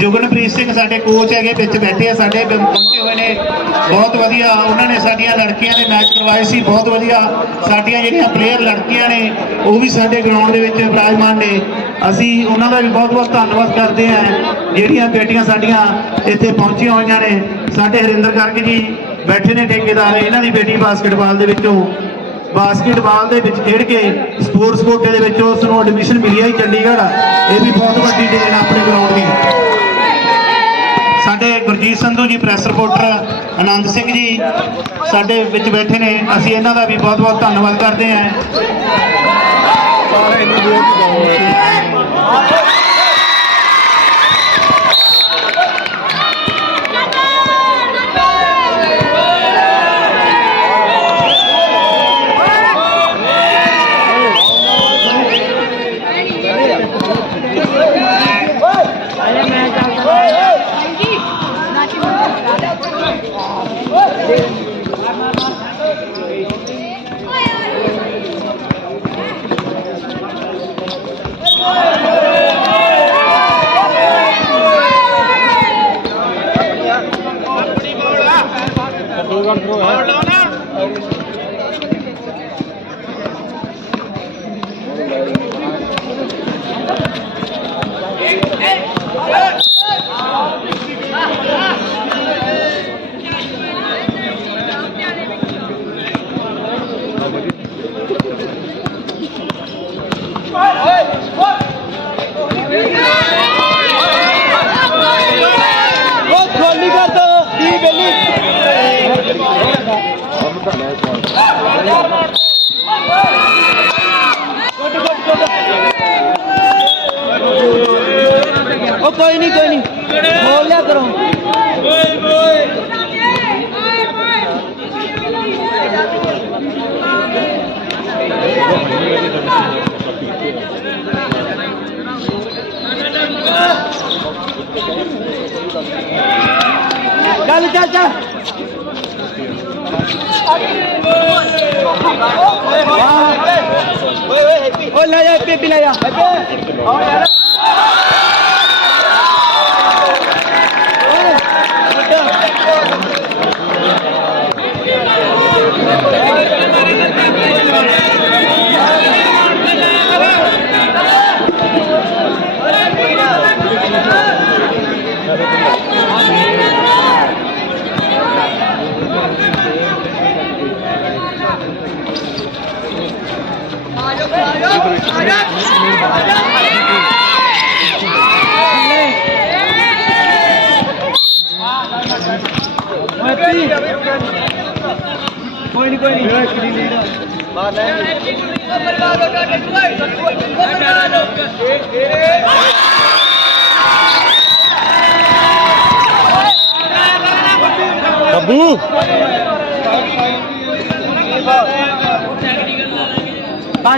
ਜੁਗਨਪ੍ਰੀਤ ਸਿੰਘ ਸਾਡੇ ਕੋਚ ਹੈਗੇ, ਵਿੱਚ ਬੈਠੇ ਆ ਸਾਡੇ ਪਹੁੰਚੇ ਹੋਏ ਨੇ। ਬਹੁਤ ਵਧੀਆ, ਉਹਨਾਂ ਨੇ ਸਾਡੀਆਂ ਲੜਕੀਆਂ ਦੇ ਮੈਚ ਕਰਵਾਏ ਸੀ। ਬਹੁਤ ਵਧੀਆ, ਸਾਡੀਆਂ ਜਿਹੜੀਆਂ ਪਲੇਅਰ ਲੜਕੀਆਂ ਨੇ, ਉਹ ਵੀ ਸਾਡੇ ਗਰਾਊਂਡ ਦੇ ਵਿੱਚ ਵਿਰਾਜਮਾਨ ਨੇ। ਅਸੀਂ ਉਹਨਾਂ ਦਾ ਵੀ ਬਹੁਤ ਬਹੁਤ ਧੰਨਵਾਦ ਕਰਦੇ ਹਾਂ, ਜਿਹੜੀਆਂ ਬੇਟੀਆਂ ਸਾਡੀਆਂ ਇੱਥੇ ਪਹੁੰਚੀਆਂ ਹੋਈਆਂ ਨੇ। ਸਾਡੇ ਹਰਿੰਦਰ ਗਰਗ ਜੀ ਬੈਠੇ ਨੇ ਠੇਕੇਦਾਰ, ਇਹਨਾਂ ਦੀ ਬੇਟੀ ਬਾਸਕਟਬਾਲ ਦੇ ਵਿੱਚੋਂ। ਬਾਸਕਟਬਾਲ ਦੇ ਵਿੱਚ ਖੇਡ ਕੇ ਸਪੋਰਟਸ ਕੋਟੇ ਦੇ ਵਿੱਚ ਉਸ ਨੂੰ ਐਡਮਿਸ਼ਨ ਮਿਲੀ ਹੈ ਚੰਡੀਗੜ੍ਹ। ਇਹ ਵੀ ਬਹੁਤ ਵੱਡੀ ਦੇਣ ਆ ਆਪਣੇ ਗਰਾਊਂਡ ਦੀ। ਸਾਡੇ ਗੁਰਜੀਤ ਸੰਧੂ ਜੀ ਪ੍ਰੈਸ ਰਿਪੋਰਟਰ ਆਨੰਦ ਸਿੰਘ ਜੀ, ਸਾਡੇ ਵਿੱਚ ਬੈਠੇ ਨੇ। ਅਸੀਂ ਇਹਨਾਂ ਦਾ ਵੀ ਬਹੁਤ ਬਹੁਤ ਧੰਨਵਾਦ ਕਰਦੇ ਹਾਂ। ਉਹ ਖਾਲੀ ਕਰ ਦੋ ਦੀ ਬੇਲੀ ਉਹ ਕੋਈ ਨਹੀਂ ਕੋਈ ਨਹੀਂ ਬੋਲ ਲਿਆ ਕਰੋ ਚੱਲ ਚੱਲ ਚੱਲ ਓਏ ਲੈ ਜਾ ਪੀਪੀ ਲੈ ਜਾ। Happy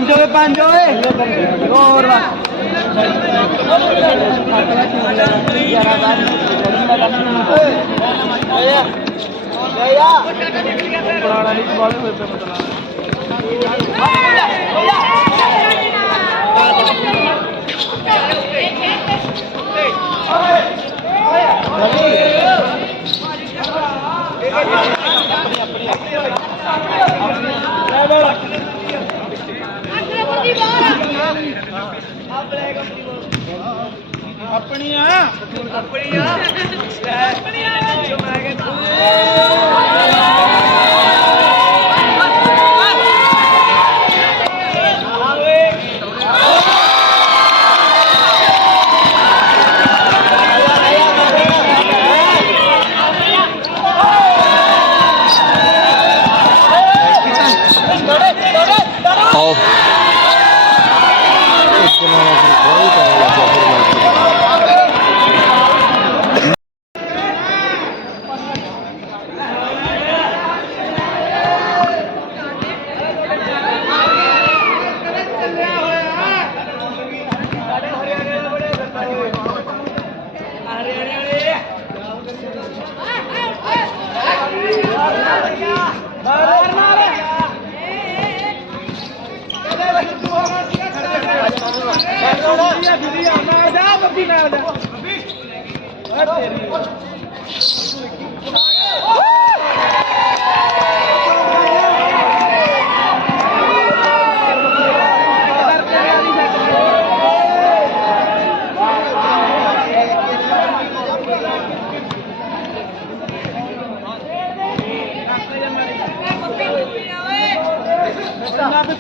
ਪੰਜ ਹੋਏ ਪੰਜ ਹੋਏ ਹੋਰ ਵਾ ਆਓ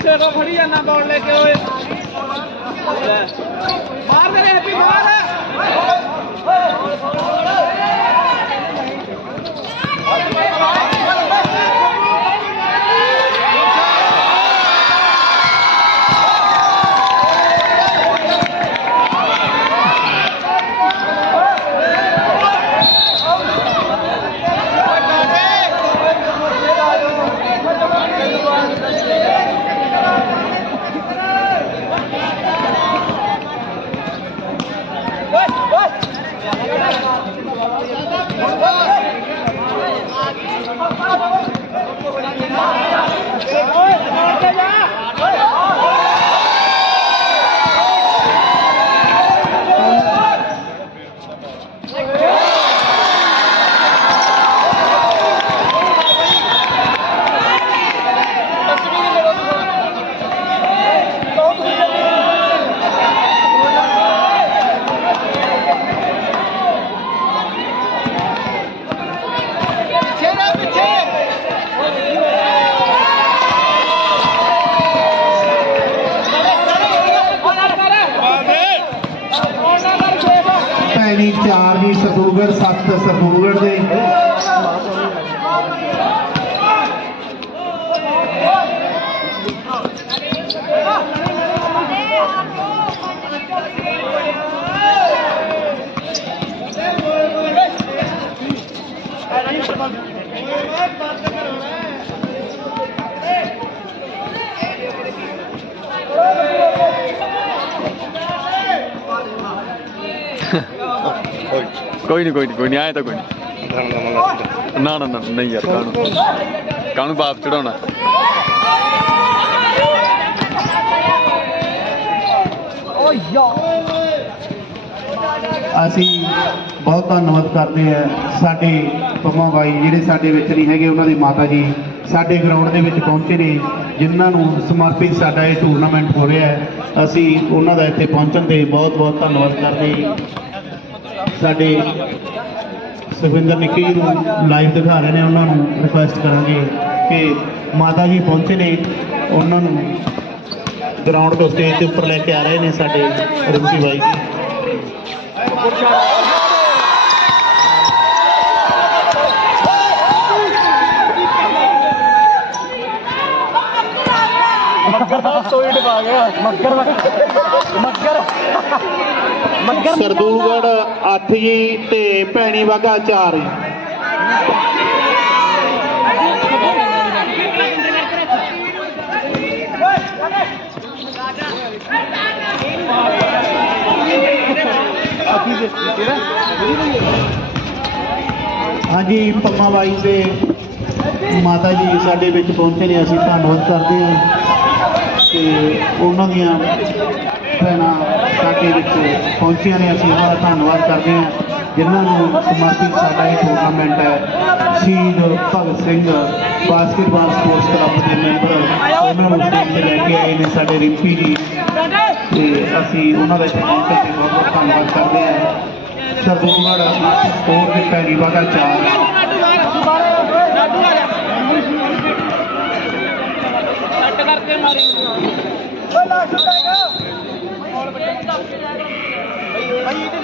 ਪਿੱਛੇ ਕੋ ਫੜੀ ਜਾਣਾ ਦੌੜ ਲੈ ਕੇ ਓਏ। ਮਾਰ ਦੇ ਹੈਪੀ ਮਾਰ ਭੈਣੀ 4 ਜੀ ਸਰਦੂਲਗੜ੍ਹ 7 ਸਰਦੂਲਗੜ੍ਹ ਦੇ ਕੋਈ ਨਹੀਂ ਕੋਈ ਨਹੀਂ ਕੋਈ ਨਹੀਂ ਆਏ ਤਾਂ ਕੋਈ ਨਹੀਂ ਨਾ ਨਾ ਨਾ ਨਹੀਂ ਯਾਰ ਕਾਹਨੂੰ? ਕਾਹਨੂੰ ਬਾਪ ਚੜਾਉਣਾ? ਅਸੀਂ ਬਹੁਤ ਧੰਨਵਾਦ ਕਰਦੇ ਆ ਸਾਡੇ ਪੰਮਾ ਬਾਈ ਜਿਹੜੇ ਸਾਡੇ ਵਿੱਚ ਨਹੀਂ ਹੈਗੇ ਉਹਨਾਂ ਦੀ ਮਾਤਾ ਜੀ ਸਾਡੇ ਗਰਾਊਂਡ ਦੇ ਵਿੱਚ ਪਹੁੰਚੇ ਨੇ ਜਿਨ੍ਹਾਂ ਨੂੰ ਸਮਰਪਿਤ ਸਾਡਾ ਇਹ ਟੂਰਨਾਮੈਂਟ ਹੋ ਰਿਹਾ ਹੈ। ਅਸੀਂ ਉਹਨਾਂ ਦਾ ਇੱਥੇ ਪਹੁੰਚਣ ਤੇ ਬਹੁਤ ਬਹੁਤ ਧੰਨਵਾਦ ਕਰਦੇ ਹਾਂ। ਸਾਡੇ ਸੁਖਵਿੰਦਰ ਨਿੱਕੀ ਜੀ ਨੂੰ ਲਾਈਵ ਦਿਖਾ ਰਹੇ ਨੇ, ਉਹਨਾਂ ਨੂੰ ਰਿਕੁਐਸਟ ਕਰਾਂਗੇ ਕਿ ਮਾਤਾ ਜੀ ਪਹੁੰਚੇ ਨੇ। ਉਹਨਾਂ ਨੂੰ ਗਰਾਊਂਡ ਤੋਂ ਸਟੇਜ ਦੇ ਉੱਪਰ ਲੈ ਕੇ ਆ ਰਹੇ ਨੇ ਸਾਡੇ ਰਿੰਕੀ ਬਾਈ ਦਾ ਜੀ ਸਰਦੂਲਗੜ੍ਹ 8 ਜੀ ਤੇ ਭੈਣੀ ਵਾਗਾ 4 ਜੀ। ਹਾਂਜੀ ਪੰਮਾ ਬਾਈ ਦੇ ਮਾਤਾ ਜੀ ਸਾਡੇ ਵਿੱਚ ਪਹੁੰਚੇ ਨੇ ਅਸੀਂ ਧੰਨਵਾਦ ਕਰਦੇ ਹਾਂ। ਤੇ ਉਹਨਾਂ ਦੀਆਂ ਭੈਣਾਂ ਸਾਡੇ ਵਿੱਚ ਪਹੁੰਚੀਆਂ ਨੇ। ਅਸੀਂ ਉਹਨਾਂ ਦਾ ਧੰਨਵਾਦ ਕਰਦੇ ਹਾਂ ਜਿਨ੍ਹਾਂ ਨੂੰ ਸਮਰਪਿਤ ਸਾਡਾ ਇਹ ਟੂਰਨਾਮੈਂਟ ਹੈ। Shaheed Bhagat Singh basketball sports club ਦੇ ਮੈਂਬਰ ਉਹਨਾਂ ਨੂੰ ਸਟੇਜ ਤੇ ਲੈ ਕੇ ਆਏ ਨੇ ਸਾਡੇ ਰਿੰਪੀ ਜੀ। ਤੇ ਅਸੀਂ ਉਹਨਾਂ ਦਾ ਪਹੁੰਚਣ ਤੇ ਬਹੁਤ ਬਹੁਤ ਧੰਨਵਾਦ ਕਰਦੇ ਹਾਂ। ਸਰਦੂਲਗੜ੍ਹ ਸਕੋਰ ਦੇ ਵਾਗਾ 4 ਕੱਟ ਕਰਕੇ ਮਾਰੀ। ਭਾਈ ਇਹਦੇ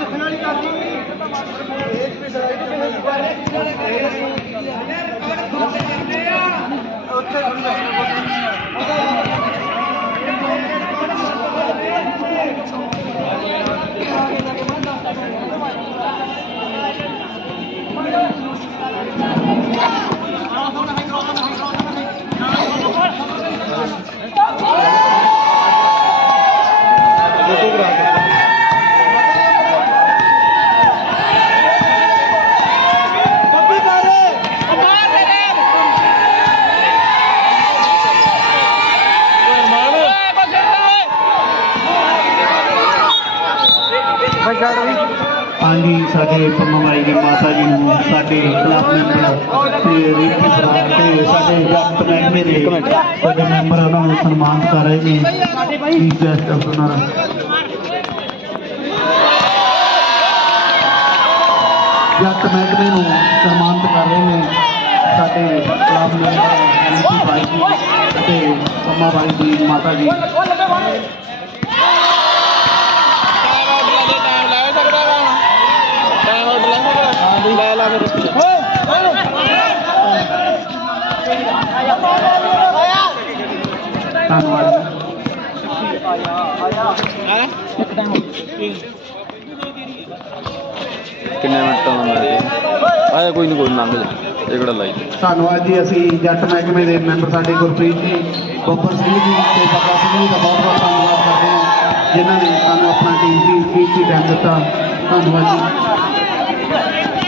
ਹਾਂਜੀ ਸਾਡੇ ਪੰਮਾ ਬਾਈ ਦੀ ਮਾਤਾ ਜੀ ਨੂੰ ਸਾਡੇ ਕਲੱਬ ਮੈਂਬਰ ਤੇ ਰੀਪੀ ਸਰਾਰ ਤੇ ਸਾਡੇ ਜੱਟ ਮਹਿਕਮੇ ਦੇ ਸਾਡੇ ਮੈਂਬਰ ਉਹਨਾਂ ਨੂੰ ਸਨਮਾਨਿਤ ਕਰ ਰਹੇ ਨੇ। ਚੀਫ ਗੈਸਟ ਆਫਨਰ ਜੱਟ ਮਹਿਕਮੇ ਨੂੰ ਸਨਮਾਨਿਤ ਕਰ ਰਹੇ ਨੇ ਸਾਡੇ ਕਲੱਬ ਮੈਂਬਰ ਰੀਪੀ ਬਾਈ ਜੀ ਤੇ ਪੰਮਾ ਬਾਈ ਦੀ ਮਾਤਾ ਜੀ। ਧੰਨਵਾਦ ਕਿੰਨੇ ਮਿੰਟਾਂ ਦਾ ਮੈਚ ਆਇਆ ਕੋਈ ਨਹੀਂ ਕੋਈ ਨੀ, ਲੰਘ ਜਾ। ਇਹ ਕਿਹੜਾ ਲਾਈ ਧੰਨਵਾਦ ਜੀ ਅਸੀਂ ਜੱਟ ਮਹਿਕਮੇ ਦੇ ਮੈਂਬਰ ਸਾਡੇ ਗੁਰਪ੍ਰੀਤ ਜੀ ਬੱਬਰ ਸਿੰਘ ਜੀ ਤੇ ਬੱਬਾ ਸਿੰਘ ਜੀ ਦਾ ਬਹੁਤ ਬਹੁਤ ਧੰਨਵਾਦ ਕਰਦੇ ਹਾਂ ਜਿਨ੍ਹਾਂ ਨੇ ਸਾਨੂੰ ਆਪਣਾ ਟੀਮ ਦੀ ਕੀਮਤੀ ਟਾਈਮ ਦਿੱਤਾ। ਧੰਨਵਾਦ ਜੀ।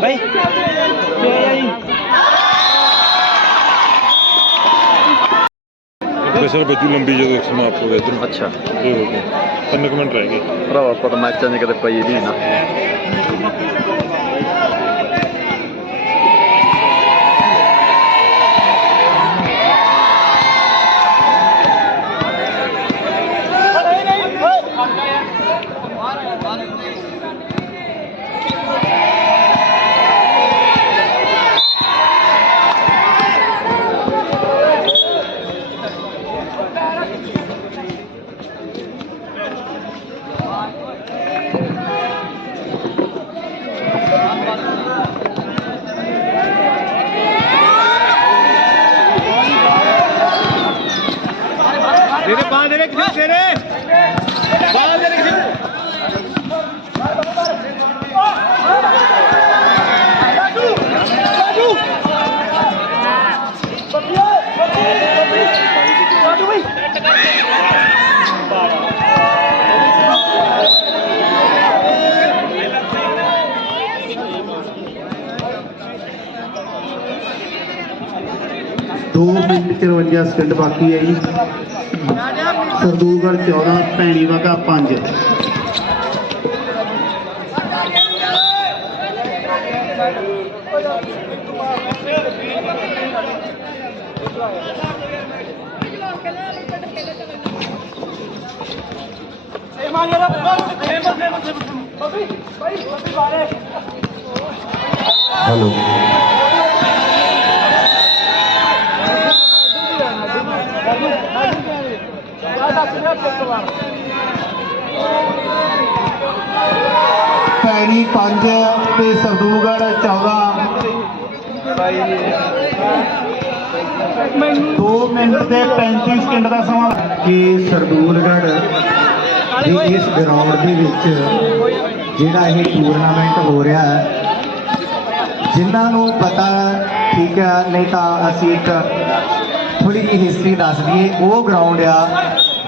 ਭਾਈ ਕੀ ਆ ਜੀ ਪ੍ਰੈਸ਼ਰ ਬੱਜੂ ਲੰਬੀ ਜਦੋਂ ਸਮਾਪਤ ਹੋ ਗਿਆ ਇਧਰ। ਅੱਛਾ। ਇਹ ਹੋ ਗਿਆ। ਤਿੰਨ ਕੁ ਮਿੰਟ ਰਹਿ ਗਏ। ਭਰਾਵਾ ਪਰ ਮੈਚਾਂ 'ਚ ਕਦੇ ਪਈ ਨਹੀਂ ਨਾ। ਦੋ ਮਿੰਟ 53 ਸਕਿੰਟ ਬਾਕੀ ਹੈ ਜੀ। ਸਰਦੂਲਗੜ੍ਹ 14 ਭੈਣੀ ਵਾਗਾ 5 ਹੈਲੋ ਪੈਣੀ 5 ਤੇ ਸਰਦੂਲਗੜ੍ਹ 14 2 ਮਿੰਟ ਤੇ 35 ਸਕਿੰਟ ਦਾ ਸਮਾਂ। ਕਿ ਸਰਦੂਲਗੜ੍ਹ ਦੀ ਇਸ ਗਰਾਊਂਡ ਦੇ ਵਿੱਚ ਜਿਹੜਾ ਇਹ ਟੂਰਨਾਮੈਂਟ ਹੋ ਰਿਹਾ ਹੈ, ਜਿਨ੍ਹਾਂ ਨੂੰ ਪਤਾ ਠੀਕ ਹੈ, ਨਹੀਂ ਤਾਂ ਅਸੀਂ ਇੱਕ ਥੋੜੀ ਜਿਹੀ ਹਿਸਟਰੀ ਦੱਸ ਦਈਏ। ਉਹ ਗਰਾਊਂਡ ਆ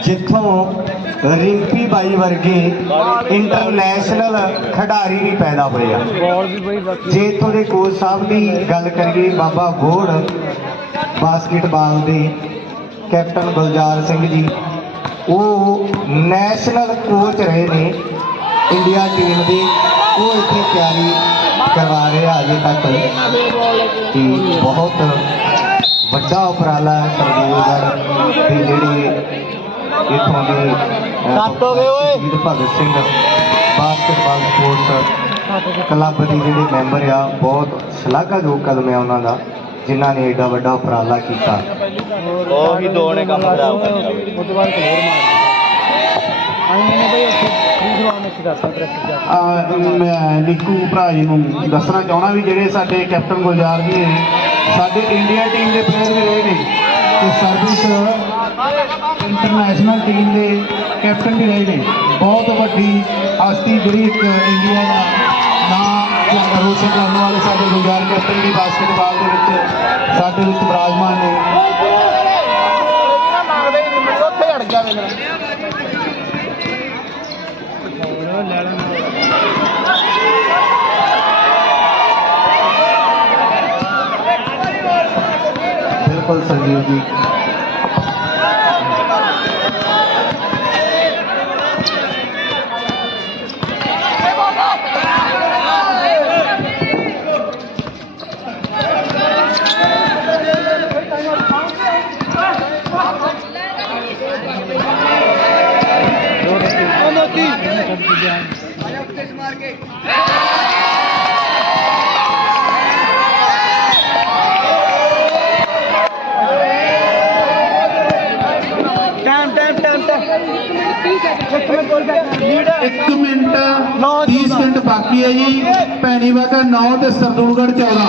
ਜਿੱਥੋਂ ਰਿੰਪੀ ਬਾਈ ਵਰਗੇ ਇੰਟਰਨੈਸ਼ਨਲ ਖਿਡਾਰੀ ਵੀ ਪੈਦਾ ਹੋਏ ਆ। ਜੇ ਇੱਥੋਂ ਦੇ ਕੋਚ ਸਾਹਿਬ ਦੀ ਗੱਲ ਕਰੀਏ, ਬਾਬਾ ਗੋੜ ਬਾਸਕਟਬਾਲ ਦੇ ਕੈਪਟਨ ਗੁਲਜ਼ਾਰ ਸਿੰਘ ਜੀ। ਉਹ ਨੈਸ਼ਨਲ ਕੋਚ ਰਹੇ ਨੇ ਇੰਡੀਆ ਟੀਮ ਦੇ। ਉਹ ਇੱਥੇ ਤਿਆਰੀ ਕਰਵਾ ਰਹੇ ਆ ਅਜੇ ਤੱਕ। ਕਿ ਬਹੁਤ ਵੱਡਾ ਉਪਰਾਲਾ ਹੈ ਸਰਦੂਲਗੜ੍ਹ ਦੀ ਜਿਹੜੀ ਇੱਥੋਂ ਦੇ ਕੱਟ ਹੋ ਗਏ ਓਏ। Shaheed Bhagat Singh basketball sports club ਦੇ ਜਿਹੜੇ ਮੈਂਬਰ ਆ ਬਹੁਤ ਸ਼ਲਾਘਾਯੋਗ ਕਦਮ ਹੈ ਉਹਨਾਂ ਦਾ ਜਿਨ੍ਹਾਂ ਨੇ ਏਡਾ ਵੱਡਾ ਉਪਰਾਲਾ ਕੀਤਾ। ਉਹੀ ਦੋ ਨੇ ਕੰਮ ਖਰਾਬ ਕਰ ਦਿੱਤਾ ਉਹ ਤੋਂ ਬਾਅਦ ਹੋਰ ਮਾਰ ਆਈ ਨੇ ਬਈ ਉੱਥੇ ਦੂਸਰਾ ਮੈਚ ਕਰਤਾ ਪ੍ਰੈਕਟਿਸ ਜਾ ਆ, ਮੈਂ ਨਿੱਕੂ ਭਰਾ ਜੀ ਨੂੰ ਦੱਸਣਾ ਚਾਹਣਾ ਵੀ ਜਿਹੜੇ ਸਾਡੇ ਕੈਪਟਨ ਗੁਲਜ਼ਾਰ ਜੀ ਨੇ ਸਾਡੇ ਇੰਡੀਆ ਟੀਮ ਦੇ ਪਲੇਅਰ ਵੀ ਰਹੇ ਨੇ ਤੇ ਸਰਵਿਸ ਇੰਟਰਨੈਸ਼ਨਲ ਟੀਮ ਦੇ ਕੈਪਟਨ ਵੀ ਰਹੇ ਨੇ। ਬਹੁਤ ਵੱਡੀ ਹਸਤੀ ਜਿਹੜੀ ਇੱਕ ਇੰਡੀਆ ਦਾ ਨਾਮ ਰੋਸ਼ਨ ਕਰਨ ਵਾਲੇ ਸਾਡੇ ਗੁਲਜ਼ਾਰ ਕੈਪਟਨ ਵੀ ਬਾਸਕਟਬਾਲ ਦੇ ਵਿੱਚ ਸਾਡੇ ਵਿੱਚ ਬਰਾਜਮਾਨ ਨੇ। ਬਿਲਕੁਲ Sanjeev ji time time time time 1 minute 30 second ਬਾਕੀ ਹੈ ਜੀ। ਭੈਣੀ ਵਾਗਾ 9 ਤੇ ਸਰਦੂਲਗੜ੍ਹ 14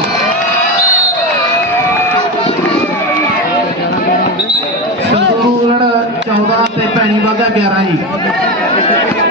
ਸਰਦੂਲਗੜ੍ਹ 14 ਤੇ ਭੈਣੀ ਵਾਗਾ 11 ਜੀ।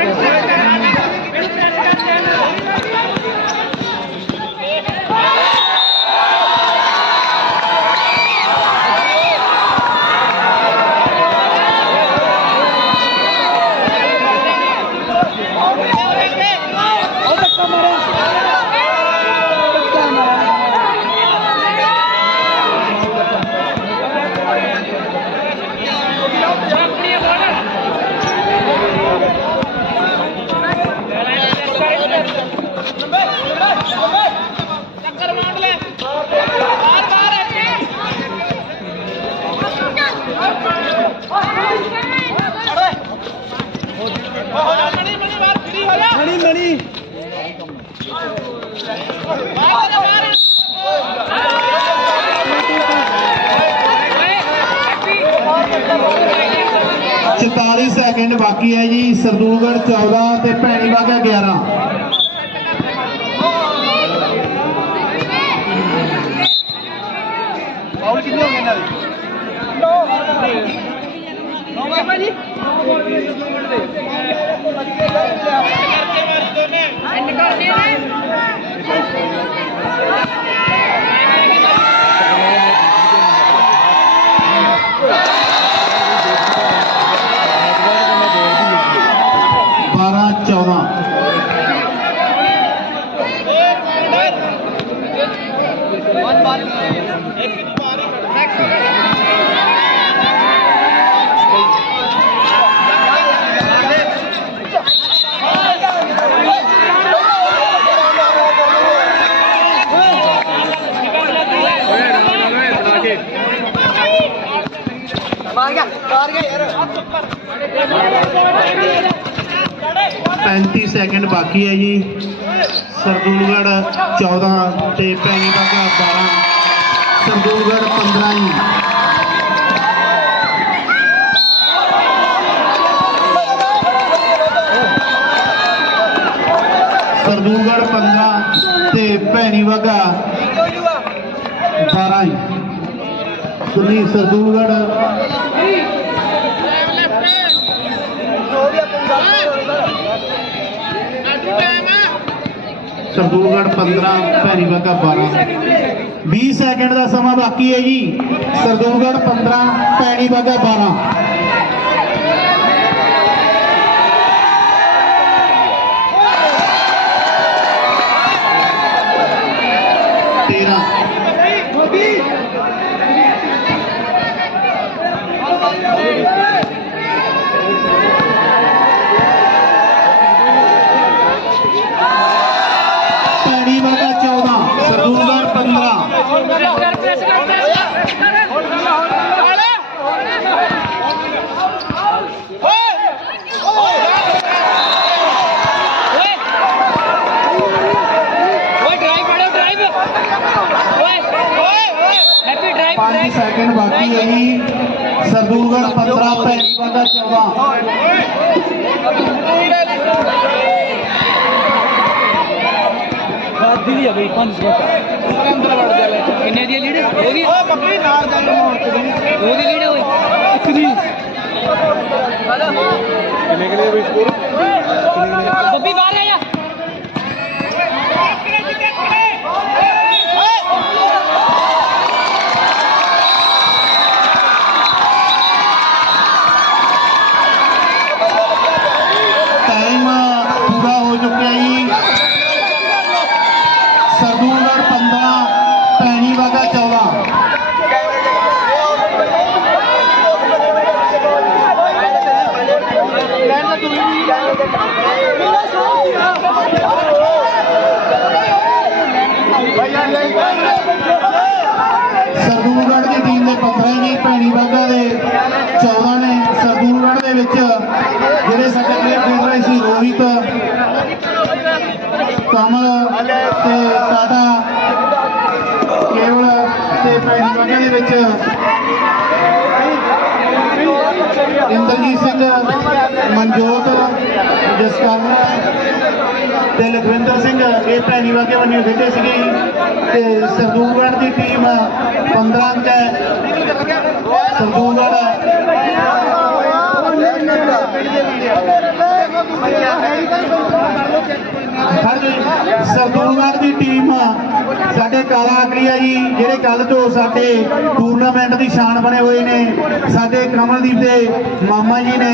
चाली सैकेंड बाकी है जी सरदूलगढ़ चौदह से भैनी बाग है ग्यारह 35 ਸੈਕਿੰਡ ਬਾਕੀ ਹੈ ਜੀ। ਸਰਦੂਲਗੜ੍ਹ 14 ਤੇ ਭੈਣੀ ਵਾਗਾ 12 ਸਰਦੂਲਗੜ੍ਹ 15 ਜੀ। ਸਰਦੂਲਗੜ੍ਹ 15 ਤੇ ਭੈਣੀ ਬਾਗਾ 12 ਜੀ। ਸੁਨੀ ਸਰਦੂਲਗੜ੍ਹ ਸਰਦੂਲਗੜ੍ਹ 15 ਭੈਣੀ ਵਾਗਾ 12 20 ਸੈਕਿੰਡ ਦਾ ਸਮਾਂ ਬਾਕੀ ਹੈ ਜੀ। ਸਰਦੂਲਗੜ੍ਹ 15 ਭੈਣੀ ਵਾਗਾ 12 ਤੇਰਾਂ ਭੈਣੀ ਵਾਗਾ 14 ਸਰਦੂਲਗੜ੍ਹ 15 ਓਏ ਡਰਾਈਵ ਫੜੋ ਡਰਾਈਵ ਓਏ ਓਏ ਓਏ ਹੈਪੀ ਡਰਾਈਵ 5 ਸੈਕਿੰਡ ਬਾਕੀ ਹੈ ਜੀ ਸਰਦੂਲਗੜ੍ਹ 15 ਭੈਣੀ ਵਾਗਾ 14 ਖਾਦੀ ਦੀ ਆ ਬਈ 5 ਮਿੰਟ ਅੰਦਰ ਵੜ ਜਾ ਲੈ ਕਿੰਨੇ ਦੀ ਲੀਡ ਹੋ ਗਈ ਓ ਬੱਕਰੀ ਨਾਲ ਜਾ ਕੇ ਹੋ ਗਈ ਲੀਡ ਓਏ ਇੱਕ ਦੀ। ਕਿੰਨੇ ਕਿੰਨੇ ਬਈ ਸਕੋਰ ਬੱਬੀ ਅਮਲ ਤੇ ਸਾਡਾ ਕੇਵਲ ਤੇ ਪੈਣੀ ਵਗਾਂ ਦੇ ਵਿੱਚ ਇੰਦਰਜੀਤ ਸਿੰਘ, ਮਨਜੋਤ, ਜਸਕਰਨ ਤੇ ਲਖਵਿੰਦਰ ਸਿੰਘ ਇਹ ਭੈਣੀ ਵਾਕੇ ਬੰਨੀ ਖੇਡੇ ਸੀਗੇ ਤੇ ਸਰਦੂਗੜ ਦੀ ਟੀਮ 15 ਅੰਕ ਹੈ। ਸਰਦੂਗੜ ਹੈ ਸਰਦੂਲਗੜ੍ਹ ਦੀ ਟੀਮ ਸਾਡੇ ਕਾਲਾ ਅਕਲੀਆ ਜੀ, ਜਿਹੜੇ ਕੱਲ ਤੋਂ ਸਾਡੇ ਟੂਰਨਾਮੈਂਟ ਦੀ ਸ਼ਾਨ ਬਣੇ ਹੋਏ ਨੇ। ਸਾਡੇ ਕਮਲਦੀਪ ਦੇ ਮਾਮਾ ਜੀ ਨੇ